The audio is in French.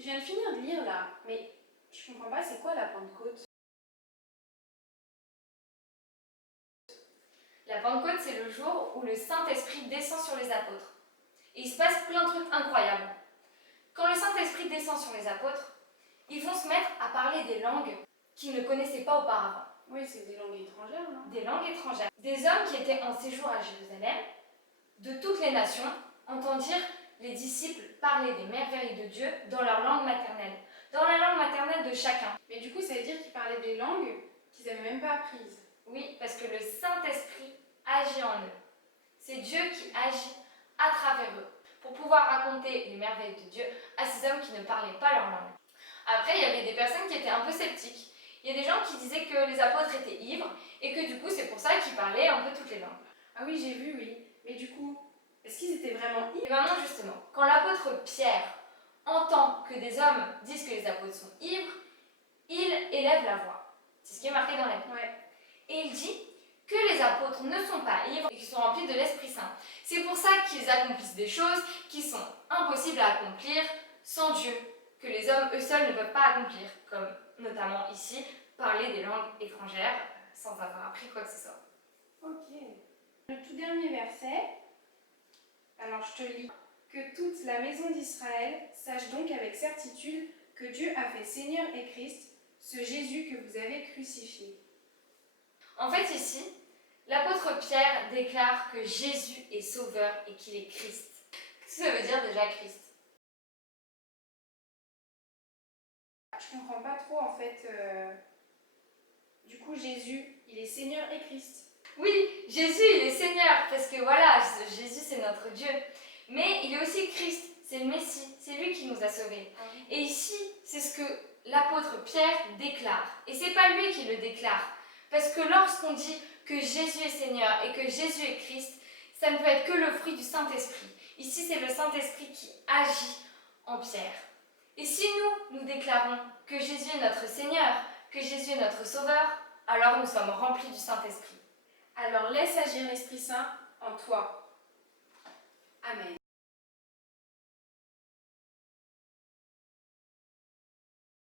Je viens de finir de lire là, mais je comprends pas, c'est quoi la Pentecôte? La Pentecôte, c'est le jour où le Saint-Esprit descend sur les apôtres. Et il se passe plein de trucs incroyables. Quand le Saint-Esprit descend sur les apôtres, ils vont se mettre à parler des langues qu'ils ne connaissaient pas auparavant. Oui, c'est des langues étrangères, non? Des langues étrangères. Des hommes qui étaient en séjour à Jérusalem, de toutes les nations, entendirent les disciples parler des merveilles de Dieu dans leur langue maternelle, dans la langue maternelle de chacun. Mais du coup, ça veut dire qu'ils parlaient des langues qu'ils n'avaient même pas apprises. Oui, parce que le Saint-Esprit agit en eux. C'est Dieu qui agit à travers eux pour pouvoir raconter les merveilles de Dieu à ces hommes qui ne parlaient pas leur langue. Après, il y avait des personnes qui étaient un peu sceptiques. Il y a des gens qui disaient que les apôtres étaient ivres et que du coup, c'est pour ça qu'ils parlaient un peu toutes les langues. Ah oui, j'ai vu, oui. Mais du coup, est-ce qu'ils étaient vraiment Et ivres? maintenant, justement, quand l'apôtre Pierre entend que des hommes disent que les apôtres sont ivres, il élève la voix. C'est ce qui est marqué dans la Bible. Ouais. Et il dit que les apôtres ne sont pas ivres et qu'ils sont remplis de l'Esprit Saint. C'est pour ça qu'ils accomplissent des choses qui sont impossibles à accomplir sans Dieu, que les hommes eux seuls ne peuvent pas accomplir, comme notamment ici, parler des langues étrangères sans avoir appris quoi que ce soit. Ok. Le tout dernier verset, alors je te lis. Que toute la maison d'Israël sache donc avec certitude que Dieu a fait Seigneur et Christ, ce Jésus que vous avez crucifié. En fait, ici, l'apôtre Pierre déclare que Jésus est sauveur et qu'il est Christ. Qu'est-ce que ça veut dire déjà Christ? Je comprends pas trop en fait. Du coup, Jésus, il est Seigneur et Christ. Oui, Jésus, il est Seigneur, parce que voilà, Jésus, c'est notre Dieu. Mais il est aussi Christ, c'est le Messie, c'est lui qui nous a sauvés. Ah oui. Et ici, c'est ce que l'apôtre Pierre déclare. Et c'est pas lui qui le déclare. Parce que lorsqu'on dit que Jésus est Seigneur et que Jésus est Christ, ça ne peut être que le fruit du Saint-Esprit. Ici, c'est le Saint-Esprit qui agit en Pierre. Et si nous déclarons que Jésus est notre Seigneur, que Jésus est notre Sauveur, alors nous sommes remplis du Saint-Esprit. Alors laisse agir l'Esprit Saint en toi. Amen.